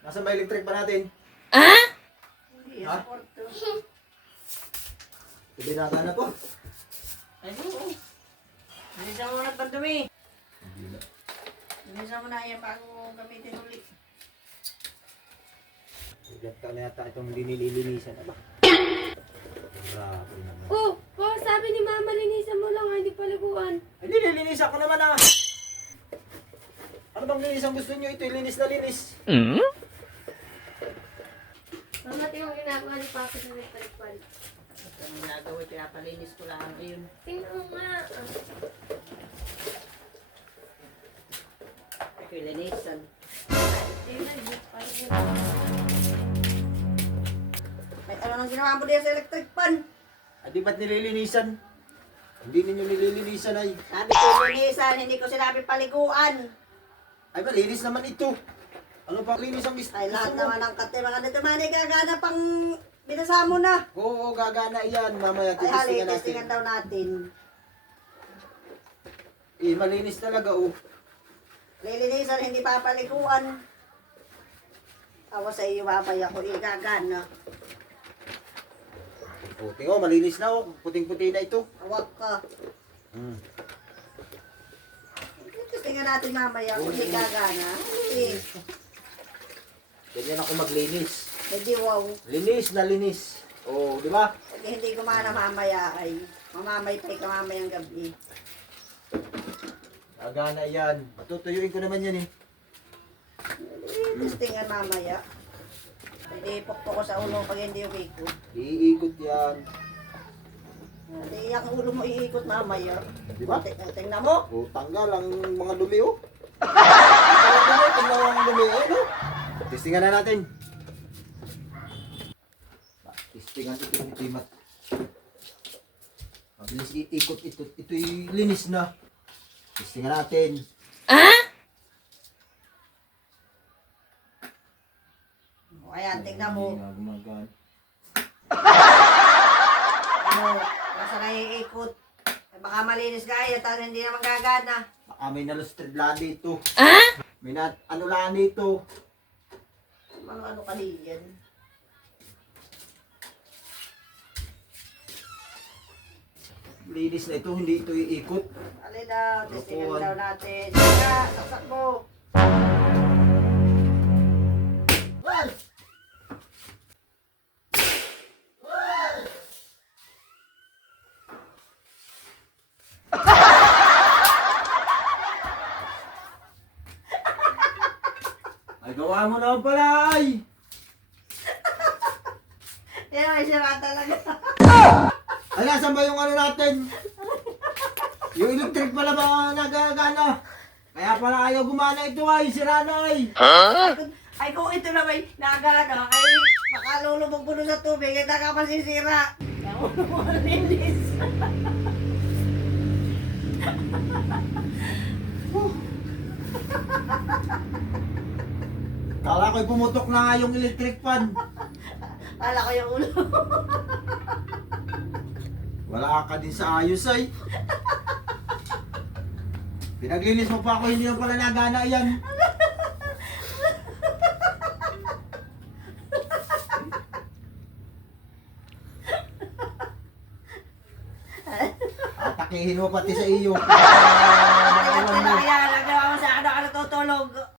Nasaan ba electric pa natin? Hindi, Ha? sa kwarto. Ibinata na po. Ay, oo. Bilisan mo na pagdumi. Hindi na. Bilisan mo na yan bago gamitin ulit. Ilang taon na yata itong linilinisan na ba? Grabe naman. Oh, sabi ni Mama, linisan mo lang, hindi paliguan. Ay, nililinisan ko naman ah. Ano bang linis ang gusto nyo? Ito linis na linis. Mama, yung ginagawa ni Papa sa nagpalikpan. Ito ang ginagawa, pinapalinis ko lang ayun. Tingnan mo nga. Ito yung linisan. Tingnan, hindi paliguan. May ano nang ginawa mo diyan sa electric pan? Ay, di ba't nililinisan? Hindi ninyo nililinisan ay. Sabi ko linisan, hindi ko sinabi paliguan. Ay, malinis naman ito. Ano pa linis ang gusto Ay, lahat mo? naman ng kate, mga dito man ay gagana pang binasa mo na. Oo, gagana yan. Mamaya Ay, hali, titistingan natin. testingan daw natin. Eh, malinis talaga oh. Lilinisan, hindi papaliguan. Awa sa iyo, mamaya ko igagana. Puti oh, malinis na oh. Puting-puti na ito. Awak ka. Hmm. Testingan natin mamaya kung igagana. Eh, Ganyan ako maglinis. hindi wow. Linis na linis. Oh, di ba? Pag hindi gumana mamaya ay mamamaypay ka mamayang gabi. Gagana yan. Patutuyuin ko naman yan eh. Testingan mamaya. Hindi pukpok ko sa ulo pag hindi umikot. Iikot yan. Hindi yung ulo mo iikot mamaya. Di ba? Tingnan mo. Oh, tanggal ang mga dumi oh. Tanggal ang dumi eh, no? Testingan na natin. Testingan ito yung timat. Mabilis iikot ito. Ito'y linis na. Testingan natin. O, ayan, tingnan mo. Hindi na gumagana. Ano, nasa naiikot. Eh, baka malinis gaya, tapos hindi naman gagana. Baka may nalustred lang dito. May ano lang dito. Ano ka diyan? Linis na ito, hindi ito iikot. Alin daw, testingan Lukuhan. daw natin. Kaya, saksak mo. Ay, gawa mo naman pala ay! Yan ay sira talaga. Ay, nasan ba yung ano natin? Yung electric pala ba nagagana? Kaya pala ayaw gumana ito ay, sira na ay! Ay kung ito na may nagana, ay makalulubog po sa tubig, ay nakapasisira. Kaya ulo mo malinis. Kala ko'y pumutok na nga yung electric fan. Kala ko yung ulo. Wala ka din sa ayos ay. Pinaglinis mo pa ako, hindi na pala nagana yan. Atakihin mo pati sa iyo. Kaya nagawa mo sa ano ka natutulog.